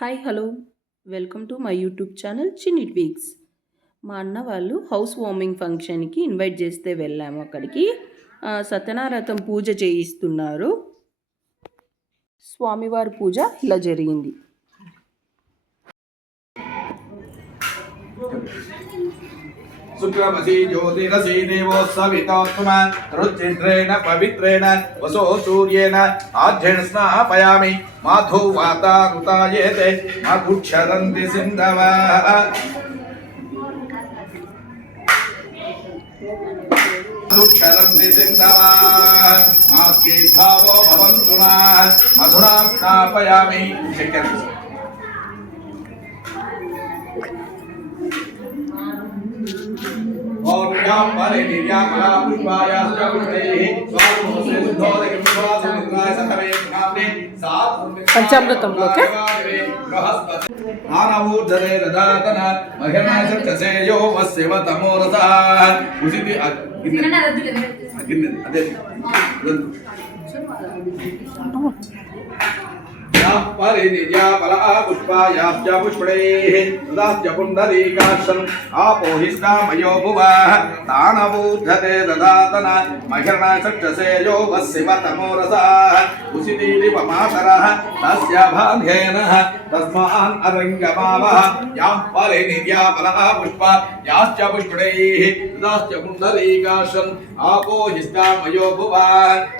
Hi hello welcome to my YouTube channel చిన్ని tweaks. మా అన్న వాళ్ళు హౌస్ వార్మింగ్ ఫంక్షన్కి ఇన్వైట్ చేస్తే వెళ్ళాము. అక్కడికి సత్యనారాయణ పూజ చేయిస్తున్నారు. స్వామివారి పూజ ఇలా జరిగింది. शुक्रमसी ज्योतिरसी देवो सवितोत्तम रुचिन्द्रेण पवित्रेण वसो सूर्येण आज्येन स्नापयामि माधो वाता ऋतायेते माधुक्षरन्ति सिन्धवः माधुक्षरन्ति सिन्धवः मास्के भावो भवन्तु नः मधुना स्नापयामि शक्यते పంచామృతంలోకి ఆనవూర్ధరే దదాతన మహిళాచే యో వస్యవ తమోరస ఉసితి అదే पुष्पायाश्च पुष्पणैः तदाश्च पुण्डरीकाक्षम् आपोहिष्टामयो भुवः तानवूर्धते ददातन महिर्णा चक्षसे यो वस्यव तमोरसः उसितीरिव मातरः तस्य भाग्येन तस्मान् अरङ्गमावः यां परिनिर्यापलः पुष्पा याश्च पुष्पणैः तदाश्च पुण्डरीकाक्षम् आपोहिष्टामयो भुवः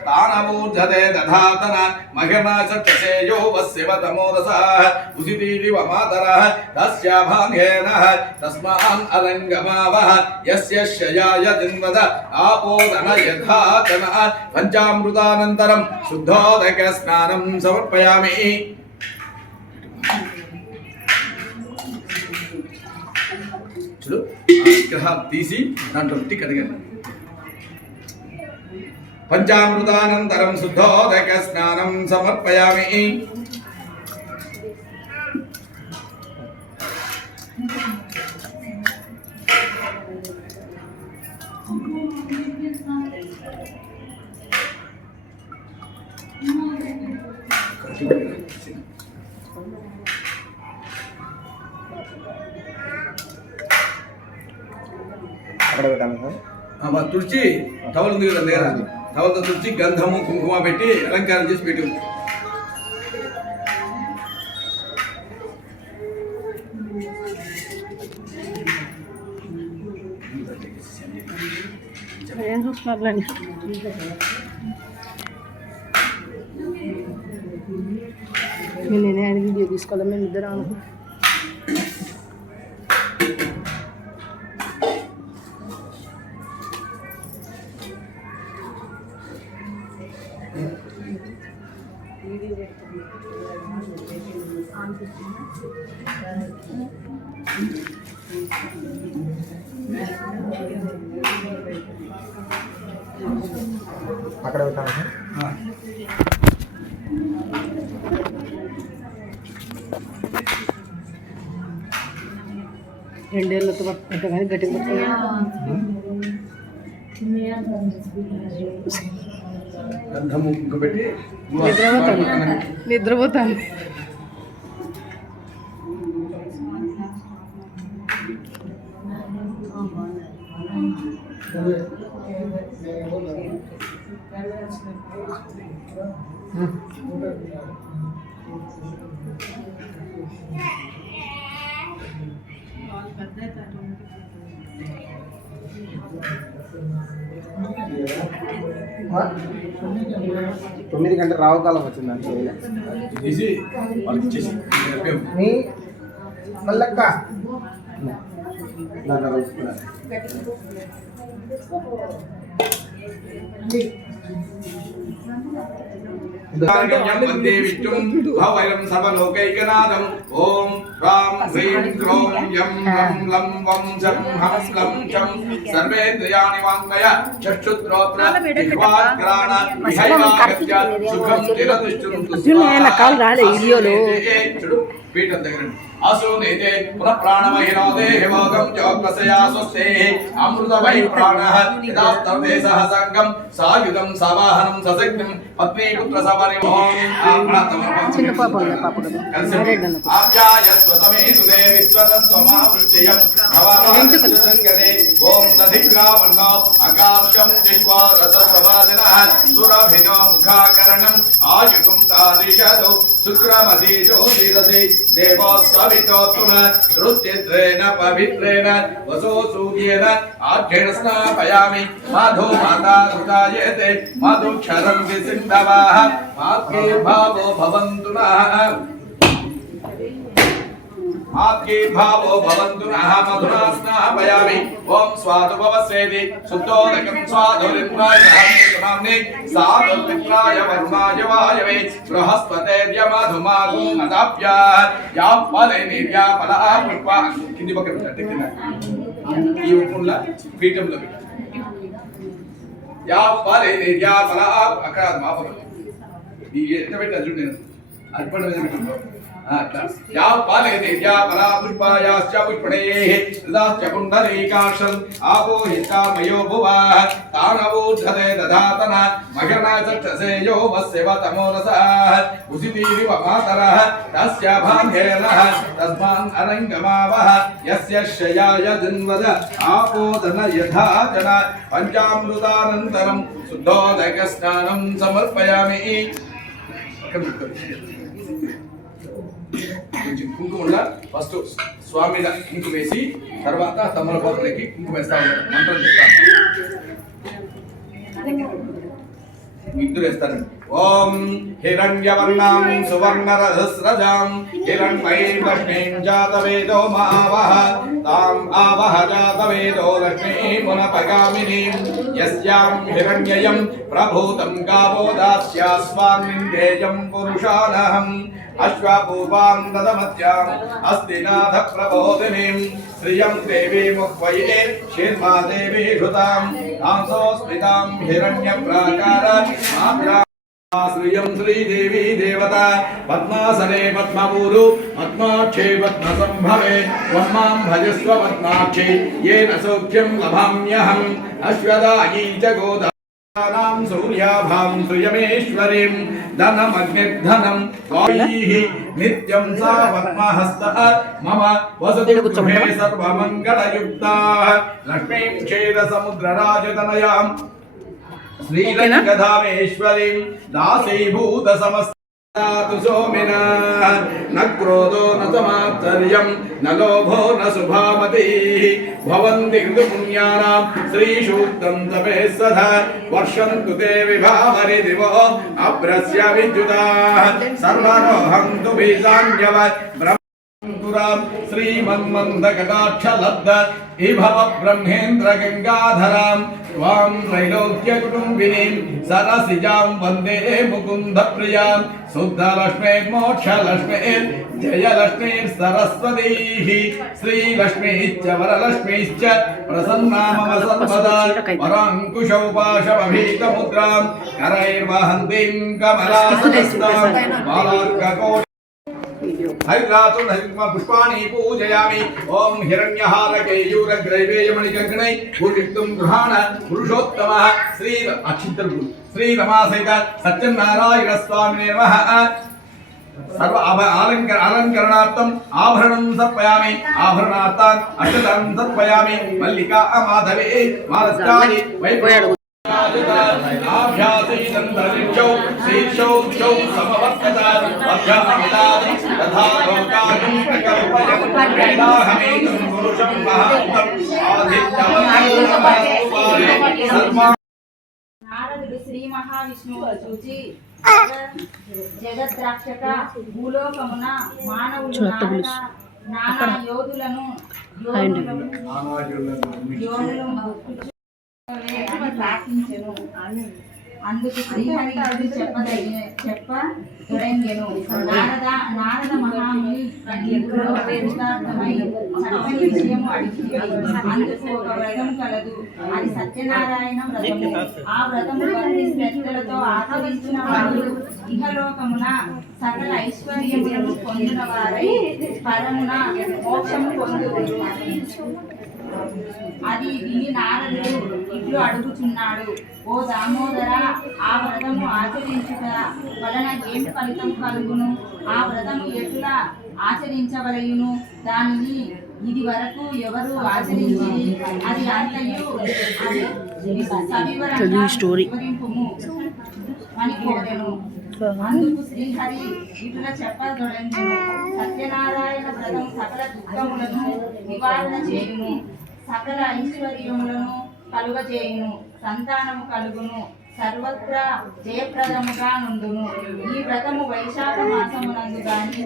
तानवूर्धते ददातन महिर्णा चक्षसे यो वस्यव तमोरसः उसितीरिव मातरः तस्य भाग्येन तस्मान् अरङ्गमावः यस्य शयाय जिन्वद आपोदन यथा जनः पञ्चामृतानन्तरं शुद्धोदक स्नानं समर्पयामि. చూడు విగ్రహాలు తీసి దాంట్లో కడగండి. పంచామృతానంతరం శుద్ధోదక స్నానం సమర్పయామి. తుడిచి టవల్ ఉంది కదా దగ్గర టవల్తో తుడిచి గంధము కుంకుమ పెట్టి అలంకారం చేసి పెట్టి ఏం చూస్తున్నారులేండి. నేనే ఆయన వీడియో తీసుకోవాలి. మేము ఇద్దరు అక్కడ పెట్టాను. రెండేళ్ళతో పట్టుకుంటా కానీ గట్టిగా పెట్టి నిద్రపోతాను. తొమ్మిది గంటల రావుకాలం వచ్చిందని మల్లక్క వందే విష్ణుం భవైరం సర్వలోకైకనాథం. ఓం రాం హ్రీం క్రోం యం లం లం వం జం హం లం చం సర్వేంద్రియాణి వాంగయ చక్షుశ్రోత్ర జిహ్వాగ్రాణ విహైవాగత్య సుఖం తిరదుష్టుం. కాల్ రాలే వీడియోలో చూడు పీఠం దగ్గర असुनेते पुनः प्राणमहिनो देहभोगं जोग्वसया स्वस्ते अमृतमय प्राणः यदास्तर्ते सह संगम सायुधं सवाहनं सशक्तिं पत्नी पुत्र सपरिमोहं చిన్న పాప ఉంది పాప కదా आप्यायस्व समेतु देवी स्वतस्वमावृत्ययं भवामहंसंगते ओम दधिग्रावन्नो आकाशं दिश्वा रसस्वभाजनः सुरभिनो मुखाकरणं आयुधं तादिशतु शुक्रमधि ज्योतिरसि देवो सवितोत्तम रुचित्रेण पवित्रेण वसो सूर्येण आर्घ्येण स्नापयामि मधु माता रुदायते मधु क्षरन्ति सिन्धवः मात्रे भावो भवन्तु नः आत्के भावो भवन्तु नः मधुना स्नापयामि ओम स्वादुपवस्येति शुद्धोदकं स्वादुरिन्द्राय नाम्ने साधुमित्राय वरुणाय वायवे बृहस्पतेर्य मधुमागुं अदाप्या या फले निर्यापला पुष्पा కింది పక్కన పెట్టండి ఈ ఉప్పుల పీఠంలో యా ఫలే నిర్యాపలా అక్కడ మాపలు ఈ ఎంత పెట్టా చూడండి నేను అర్పణ మీద పెట్టుకుంటాను या पाले देव्या परा पुष्पायाश्च पुष्पणेः हृदाश्च कुण्डलीकाक्षं आपोहिता मयो भुवः तानवोद्धते दधातन मघना चक्षसे यो वस्यव तमोरसः उसितीरिव मातरः तस्य भाग्येनः तस्मान् अरङ्गमावः यस्य शयाय जिन्वद आपोदन यथा जन पञ्चामृतानन्तरं शुद्धोदकस्नानं समर्पयामि కొంచెం కుంకుమ ఫస్ట్ స్వామి మీద కుంకుమ వేసి తర్వాత తమలపాకులకి కుంకుమ వేస్తా ఉంటారు మంత్రం చెప్తాను ఇద్దరు వేస్తారండి ఓం హిరణ్యవర్ణాం సువర్ణరధస్రజాం హిరణ్మయీం లక్ష్మీం జాతవేదో మావహ తాం ఆవహ జాతవేదో లక్ష్మీమునపగామినీం యస్యాం హిరణ్యయం ప్రభూతం గావో దాస్యాస్వాన్నిందేయం పురుషానహం अश्वापूर्वां ददमत्यां अस्तिनाथ प्रबोधिनीं श्रियं देवी मुह्वये शीर्मा देवी धृतां तांसोस्मितां हिरण्यप्राकार मात्रा श्रियं श्रीदेवी देवता पद्मासने पद्मपूरु पद्माक्षे पद्मसंभवे त्वं भजस्व पद्माक्षे येन सौख्यं लभाम्यहम् अश्वदायी च गोदा नाम सूर्याभां श्रियमेश्वरीं धनमग्निर्धनं वायैः नित्यं सा पद्महस्तः मम वसतु गृहे सर्वमङ्गलयुक्ता लक्ष्मीं क्षीरसमुद्रराजतनयां श्रीरङ्गधामेश्वरीं दासीभूतसमस्त सोमिना न क्रोधो न समात्सर्यं न लोभो न शुभामतिः भवन्ति ऋतुपुण्यानां श्रीसूक्तं तपेस्सदा वर्षन्तु ते विभावरि दिवो अभ्रस्य विद्युताः सर्वरोहं तु बीजान्यव ब्रह्मपुरां श्रीमन्मन्दकटाक्षलब्ध इभव ब्रह्मेन्द्र गंगाधरां त्वां त्रैलोक्यकुटुम्बिनीं सरसिजां वन्दे मुकुन्दप्रियां शुद्धलक्ष्मीर्मोक्षलक्ष्मीर्जयलक्ष्मीर्सरस्वतीः श्रीलक्ष्मीश्च वरलक्ष्मीश्च प्रसन्ना मम सर्वदा वराङ्कुशौपाशमभीतमुद्रां करैर्वहन्तीं कमलासनस्तां बालार्ककोटि हरिद्रातु हरिद्मा पुष्पाणि पूजयामि ओम हिरण्यहारकेयूरग्रैवेयमणिकङ्कणै पूजितुं गृहाण पुरुषोत्तमः श्री अक्षितृ श्री रमासहित सत्यनारायण स्वामिने नमः सर्व अलंकरणार्थम आभरणं समर्पयामि आभरणार्थान् अक्षतां समर्पयामि मल्लिका माधवे मालस्तानि वैभव आभ्यासीनन्तरिक्षौ शीर्षौ क्षौ समवर्तता वध्यामितादि तथा लोकागं प्रकल्पयन् वेदाहमेतं पुरुषं महान्तम् आदित्यवन्तं నారదుడు శ్రీ మహావిష్ణువు చూచి జగద్రక్షక భూలోకమున మానవులు నానా యోధులను ప్రార్థించెను. అందుకు శ్రీహరి చెప్పదొరంగెను. నారద మహాముని కృతార్థమై చక్కని విషయము అడిగి అందుకు ఒక వ్రతం కలదు. అది సత్యనారాయణ వ్రతము. ఆ వ్రతము 10 శ్రద్ధలతో ఆచరించిన వారు ఇహలోకమున సకల ఐశ్వర్యములను పొందిన వారై పరమున మోక్షము పొందుదురు. అది విని నారదుడు ఇట్లు అడుగుచున్నాడు, ఓ దామోదర, ఆ వ్రతము ఆచరించుట వలన ఏమి ఫలితం కలుగును? ఆ వ్రతము ఎట్లా ఆచరించవలయును? దానిని ఇది వరకు ఎవరు ఆచరించి అది అంతయు సవివరంగా వివరింపుము అని కోరెను. అందుకు శ్రీహరి ఇటుల చెప్పగలను, సత్యనారాయణ వ్రతం సకల దుఃఖములను నివారణ చేయును, సకల ఐశ్వర్యములను కలుగజేయును, సంతానము కలుగును, సర్వత్రా జయప్రదముగా నుండును. ఈ వ్రతము వైశాఖ మాసమునందు గాని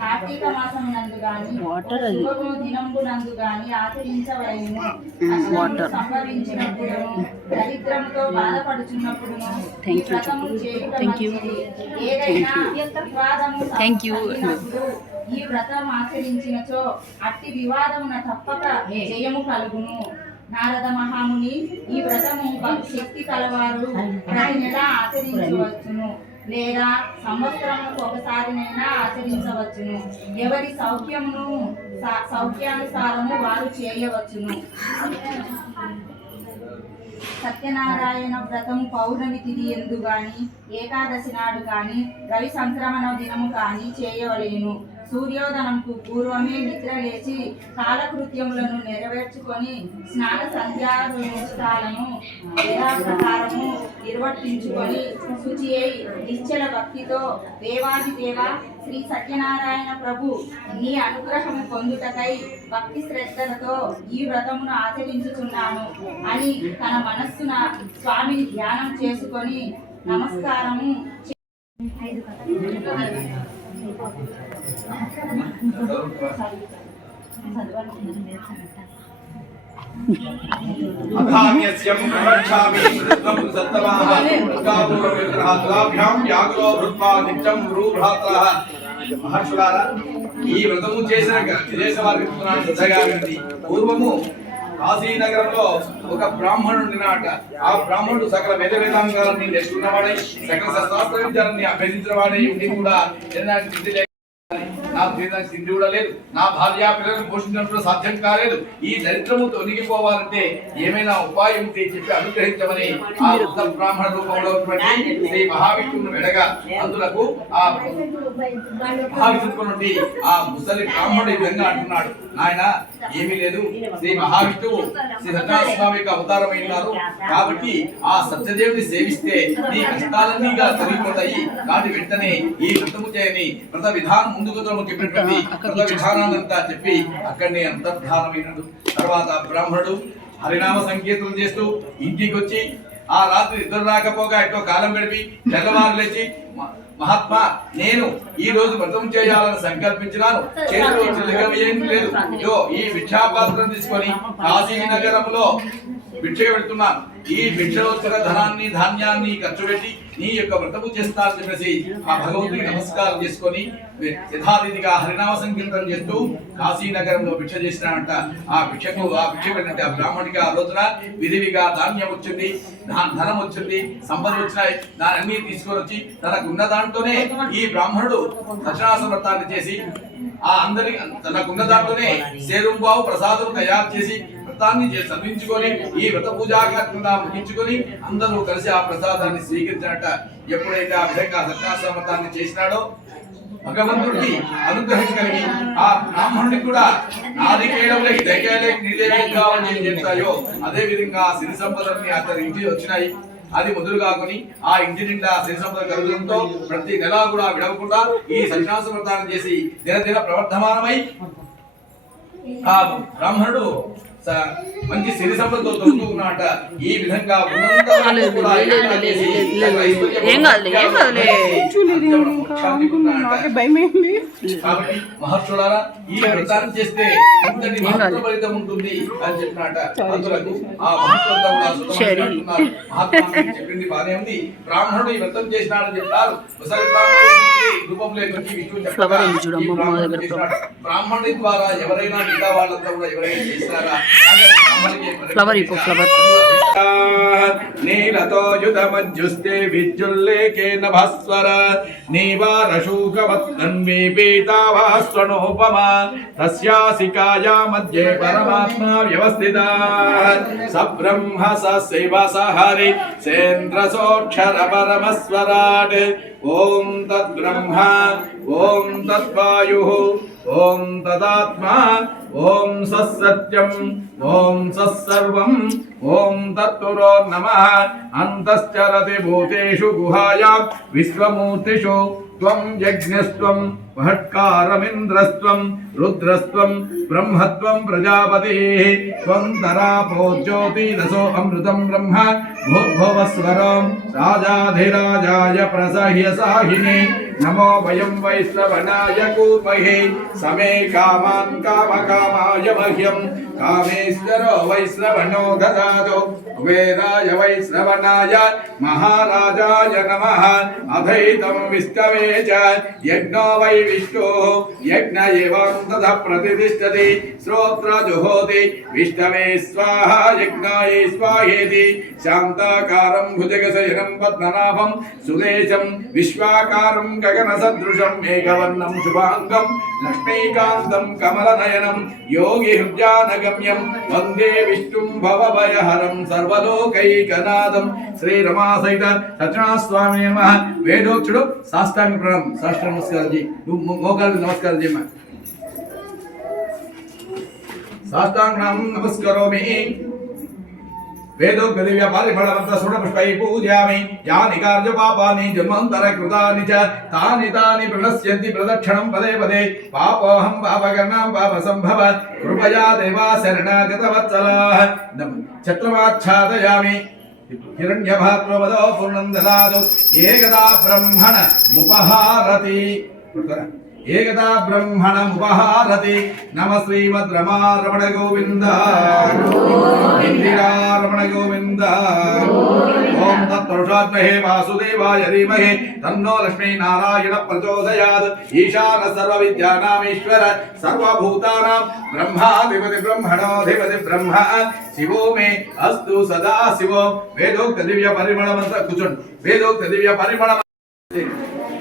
కార్తీక మాసమునందు గాని శుభము దినంబునందు గాని ఆచరించవలెను. కష్టములు సంభవించినప్పుడును దరిద్రముతో బాధపడుచున్నప్పుడును ఈ వ్రతము చేయుట మంచిది. ఏదైనా వివాదము సంభవించినప్పుడు ఈ వ్రతం ఆచరించినచో అట్టి వివాదమున తప్పక జయము కలుగును. నారద మహాముని, ఈ వ్రతము శక్తి కలవారు ప్రతి నెల ఆచరించవచ్చును లేదా సంవత్సరములకు ఒకసారినైనా ఆచరించవచ్చును. ఎవరి సౌఖ్యానుసారము వారు చేయవచ్చును. సత్యనారాయణ వ్రతము పౌర్ణమి తిథి ఎందు గాని ఏకాదశి నాడు గాని రవి సంక్రమణ దినము కాని చేయవలెను. సూర్యోదయంకు పూర్వమే నిద్ర లేచి కాలకృత్యములను నెరవేర్చుకొని స్నాన సంధ్యానుష్ఠానము యథాప్రకారము నిర్వర్తించుకొని శుచి అయి నిశ్చల భక్తితో దేవాదిదేవ శ్రీ సత్యనారాయణ ప్రభు నీ అనుగ్రహము పొందుటకై భక్తి శ్రద్ధలతో ఈ వ్రతమును ఆచరించుచున్నాను అని తన మనస్సున స్వామిని ధ్యానం చేసుకొని నమస్కారము అధాన్యస్యం ప్రవక్ష్యామి మృత్వం సత్తమాః ఉద్గాపూర్వమిత్రహాతులాభ్యాం యాగులో భృత్వా నిత్యం గురుభ్రాతరః. మహర్షులారా, ఈ వ్రతము చేసిన దేశవారికి చెప్తున్నాను, శ్రద్ధగా వినండి. పూర్వము కాశీనగరంలో ఒక బ్రాహ్మణుడి నాట. ఆ బ్రాహ్మణుడు సకల వేద వేదాంగాలన్నీ నేర్చుకున్నవాడై సకల శాస్త్ర విద్యాలన్నీ అభ్యసించిన వాడై ఉండి కూడా నాకు తినడానికి తిండి కూడా లేదు, నా భార్య పిల్లలను పోషించడం సాధ్యం కాలేదు, ఈ దరిద్రము తొలగిపోవాలంటే ఏమైనా ఉపాయం ఉంటే చెప్పి అనుగ్రహించమని ఆ వృద్ధ బ్రాహ్మణ రూపంలో శ్రీ మహావిష్ణువును వెడగా అందులకు ఆ మహావిష్ణువు నుండి ఆ ముసలి బ్రాహ్మణుడు ఈ విధంగా అంటున్నాడు, నాయన ఏమీ లేదు, శ్రీ మహావిష్ణువు శ్రీ సత్యనారాయణ స్వామికి అవతారమైనారు కాబట్టి ఆ సత్యదేవుని సేవిస్తే నీ కష్టాలన్నీ తొలగిపోతాయి, నాటి వెంటనే ఈ వ్రతము చేయని వ్రత విధానం ముందుకు చెప్పినటువంటి వ్రత విధానాన్నంతా చెప్పి అక్కడనే అంతర్ధానమైనడు. తర్వాత బ్రాహ్మణుడు హరినామ సంకీర్తనం చేస్తూ ఇంటికి వచ్చి ఆ రాత్రి ఇద్దరు రాకపోగా ఎట్టో కాలం గడిపి తెల్లవారు లేచి, మహాత్మా నేను ఈ రోజు వ్రతం చేయాలని సంకల్పించినాను, చేతిలో చిల్లగా ఏం లేదు, ఈ భిక్షాపాత్రం తీసుకొని కాశీ నగరంలో భిక్షగా పెడుతున్నాను, ఈ భిక్షలో వచ్చిన ధనాన్ని ధాన్యాన్ని ఖర్చు పెట్టి నీ యొక్క వ్రతము చేస్తానని చెప్పేసి ఆ భగవంతుడికి నమస్కారం చేసుకొని యథారీతిగా హరినామ సంకీర్తనం చేస్తూ కాశీ నగరంలో భిక్ష చేసినాడంట. ఆ భిక్ష పెట్టినట్టు ఆ బ్రాహ్మణికి ఆ రోజున విధివిగా ధాన్యం వచ్చింది, ధనం వచ్చింది, సంపద వచ్చినాయి, దాని అన్ని తీసుకొని వచ్చి తనకు ఉన్న దాంట్లోనే ఈ బ్రాహ్మణుడు దక్షిణాసన వ్రతాన్ని చేసి ఆ అందరికి తనకున్న దాంట్లోనే సేరుంబావు ప్రసాదం తయారు చేసి వ్రతాన్ని చదివించుకొని ఈ వ్రత పూజా కార్యక్రమం ముగించుకొని అందరూ కలిసి ఆ ప్రసాదాన్ని స్వీకరించినట్ట. ఎప్పుడైతే ఆ విధంగా సత్యాసన వ్రతాన్ని చేసినాడో భగవంతుడికి అనుగ్రహం కలిగి ఆ బ్రాహ్మణుడికి కూడా నాదికేయడంలో నీదేవి కావాలని ఏం చెప్తాయో అదే విధంగా సిరి సంపదల్ని అతని ఇంటి వచ్చినాయి. అది మొదలు కాకొని ఆ ఇంటి నిండా సిరి సంపద కలగడంతో ప్రతి నెల కూడా విడవకుండా ఈ సత్యాసన వ్రతాన్ని చేసి దినదిన ప్రవర్ధమానమై ఆ బ్రాహ్మణుడు మంచి సిరి సంపదతో తొలుగుతున్నాట. ఈ విధంగా కాబట్టి మహర్షులారా ఈ వ్రతాన్ని చేస్తే ఇంతటి మహత్వ ఫలితం ఉంటుంది అని చెప్పినట. అందులకు ఆ మహత్వంతా కూడా మహాత్మా చెప్పింది బానే ఉంది. బ్రాహ్మణుడు ఈ వ్రతం చేసినాడని చెప్తారు. రూపంలో బ్రాహ్మణుడి ద్వారా ఎవరైనా మిగతా వాళ్ళంతా కూడా ఎవరైనా చేసినారా ఫ్లవర్ ఇప్పు ఫ్లవర్ నీలతో యుధమజ్జుస్తే విద్యుల్లేకేన భాస్వర నీవారశూకవత్నన్వీ పీతావాస్వనోపమా తస్యాసికాయా మధ్యే పరమాత్మా వ్యవస్థితా సబ్రహ్మ సశివ సహరి సేంద్రసోక్షర పరమస్వరాట్ ఓం తద్బ్రహ్మ ఓం తద్వాయుః ఓం తదాత్మా ఓం సత్యం ఓం సర్వం ఓం తత్పురో నమః అంతశ్చరతి భూతేషు గుహాయాం విశ్వమూర్తిషు త్వం యజ్ఞస్త్వం భట్కారమింద్రస్త్వం రుద్రస్త్వం బ్రహ్మత్వం ప్రజాపతి త్వం తరాపో జ్యోతిరసో అమృతం బ్రహ్మ భూర్భువస్వరం రాజాధిరాజాయ ప్రసహ్య సాహిని నమో వయం వైశ్రవణాయ కూర్మహే సమే కామాన్ కామకామాయ మహ్యం కామేశ్వరో వైశ్రవణో దదాతు కుబేరాయ వైశ్రవణాయ మహారాజాయ నమః అధైతం విష్ణవే చ యజ్ఞో వై విష్ణు యజ్ఞ ఏవం తథ ప్రతిష్ఠతి శ్రోత్ర జుహోతి విష్ణవే స్వాహ యజ్ఞాయ స్వాహేతి శాంతాకారం భుజగశయనం పద్మనాభం సుదేశం విశ్వాకారం గగన సదృశం మేఘవర్ణం శుభాంగం లక్ష్మీకాంతం కమలనయనం యోగి హృద్యానగమ్యం వందే విష్ణుం భవభయహరం సర్వలోకైకనాథం శ్రీ రమా సహిత సత్యనారాయణ స్వామి నమః వేదోక్షుడు సాష్టాంగ ప్రణామం సాష్టాంగ నమస్కారం జీ మోకాలు నమస్కారం జీ సాష్టాంగ నమస్కరోమి వేదోక్త దివ్య పరిమళమంత సుడపుష్పై పూజయామి యాని కార్య పాపాని జన్మాంతర కృతాని చ తాని తాని ప్రణశ్యంతి ప్రదక్షిణం పదే పదే పాపోహం పాపకర్ణం పాప సంభవ కృపయా దేవా శరణాగత వత్సలాః చక్రమాచ్ఛాదయామి హిరణ్యభాత్రవదో పూర్ణం దదాతు ఏకదా బ్రహ్మణ ముపహారతి ఏకదా బ్రహ్మణముపహారతి నమ శ్రీమద్ రమారమణ గోవింద ఇందిరారమణ గోవింద ఓం తత్పురుషాత్మహే వాసుదేవాయ ధీమహి తన్నో లక్ష్మీ నారాయణ ప్రచోదయాత్ ఈశాన సర్వ విద్యానామీశ్వర సర్వభూతానాం బ్రహ్మాధిపతి బ్రహ్మణోధిపతి బ్రహ్మ శివో మే అస్తు సదా శివో వేదోక్త దివ్య పరిమళమంత కూర్చోండి వేదోక్త దివ్య పరిమళ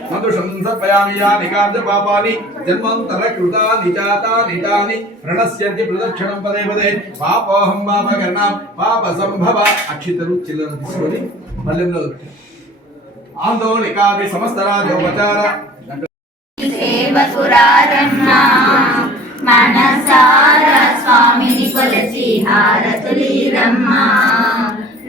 మందుషం సమర్పయామి యాని కార్య పాపాని జన్మాంతర కృతాని జాతాని తాని ప్రణశ్యంతి ప్రదక్షిణం పదే పదే పాపోహం పాపకర్ణం పాప సంభవ అక్షితలు చిల్లర తీసుకొని మల్లెంలో ఆందోళికాది సమస్త రాజోపచార సేవకురారమ్మ మనసార స్వామిని కొలచి హారతులీరమ్మ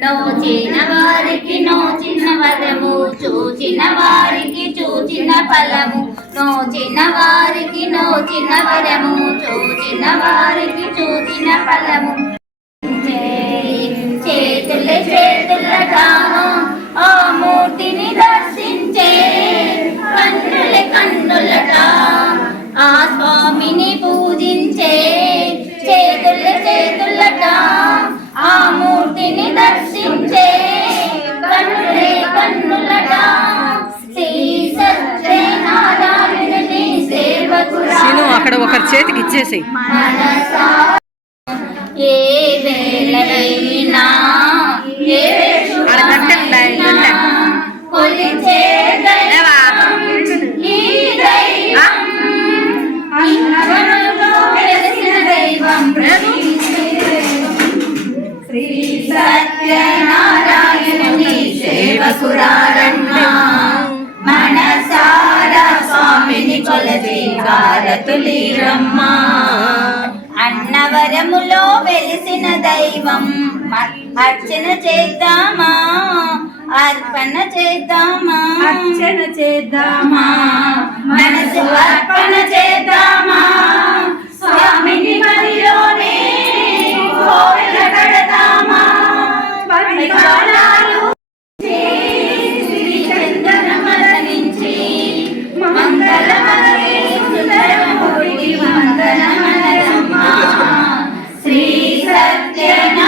నోచిన వారికి నోచిన వరము చూచిన వారికి చూచిన ఫలము నోచిన వారికి నోచిన వరము చూచిన వారికి చూచిన ఫలము చేతుల చేతులగా ఆ మూర్తిని దర్శించే కన్నుల కన్నులట ఆ స్వామిని పూజించే చేతుల చేతులట ఆ మూర్తిని దర్శించే కన్నులే కన్నులట శ్రీ సత్యనారాయణుని సేవకురా అక్కడ ఒకరి చేతికి ఇచ్చేసి ఏ వేళైనా ఏ వేళైనా కొలిచే దైవం ఈ దైవం అన్నవరంలో వెలసిన దైవం శ్రీ సత్యనారాయణుని సేవకురారమ్మ మనసారా స్వామిని కొలచి హారతులీరమ్మ అన్నవరములో వెలిసిన దైవం అర్చన చేద్దామా అర్పణ చేద్దామా అర్చన చేద్దామా మనసు అర్పణ చేద్దామా స్వామిని మదిలోనే కోవెల కడదామా పరికారాలు చందనమలనించి మంగళమలే సుందరమూర్తి వందనమలరమ్మ శ్రీ సత్యనారాయణుని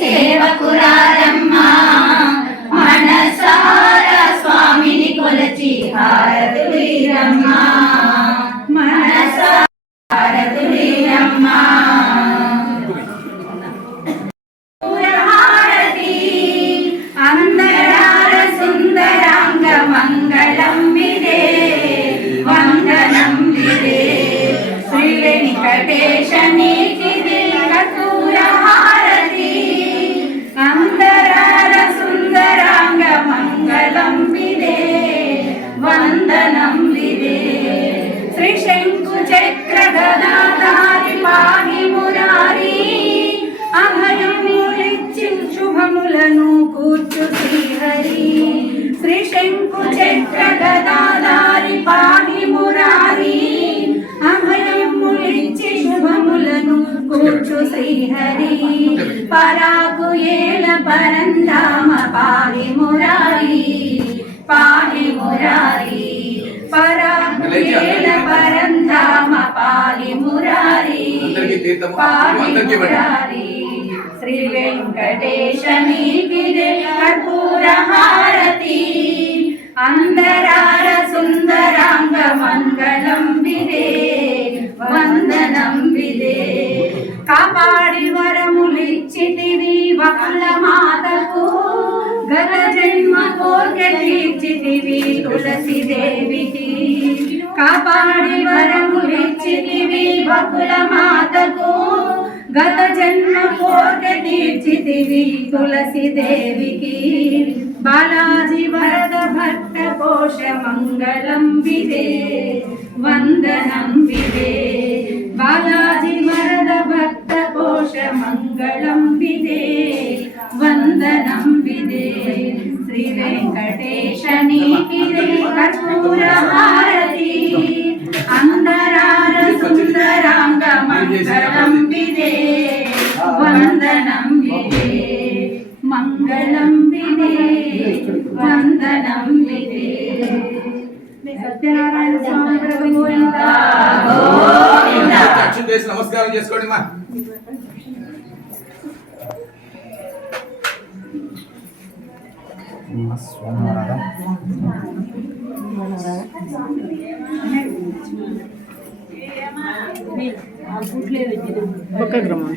సేవకురారమ్మ మనసారా స్వామిని కొలచి హారతులీరమ్మ ఏల పరంధామ పాహి మురారి పాహి మురారి పరాముయేల పరంధామ పాహి మురారి పాహి మురారి శ్రీ వెంకటేశ నీకిదే కర్పూర హారతి అందరార సుందరాంగ మంగళం విదే వందనం విదే కాపాడి వరములిచ్చితివి వకుల మాతకు గత జన్మ కోర్కె తీర్చితివి తులసి దేవికి కాపాడి వరములిచ్చితివి వకుల మాతకు గత జన్మ కోర్కె తీర్చితివి తులసి దేవికి బాలాజీ వరద భక్త కోశ మంగళం విదే వందనం విదే బాలాజీ వరద భక్త కోశ మంగళం విదే వందనం విదే శ్రీ వెంకటేశ నీకిదే కర్పూర హారతి అందరార సుందరాంగ మంగళం విదే వందనం విదే మంగళం విదే వందనం విదే సత్యనారాయణ స్వామి ప్రభు గోవిందా గోవిందా. అక్షం చేసి నమస్కారం చేసుకోండి మా సోమవారం ఒక గ్రామం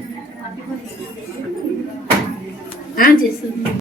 చేస్తుంది.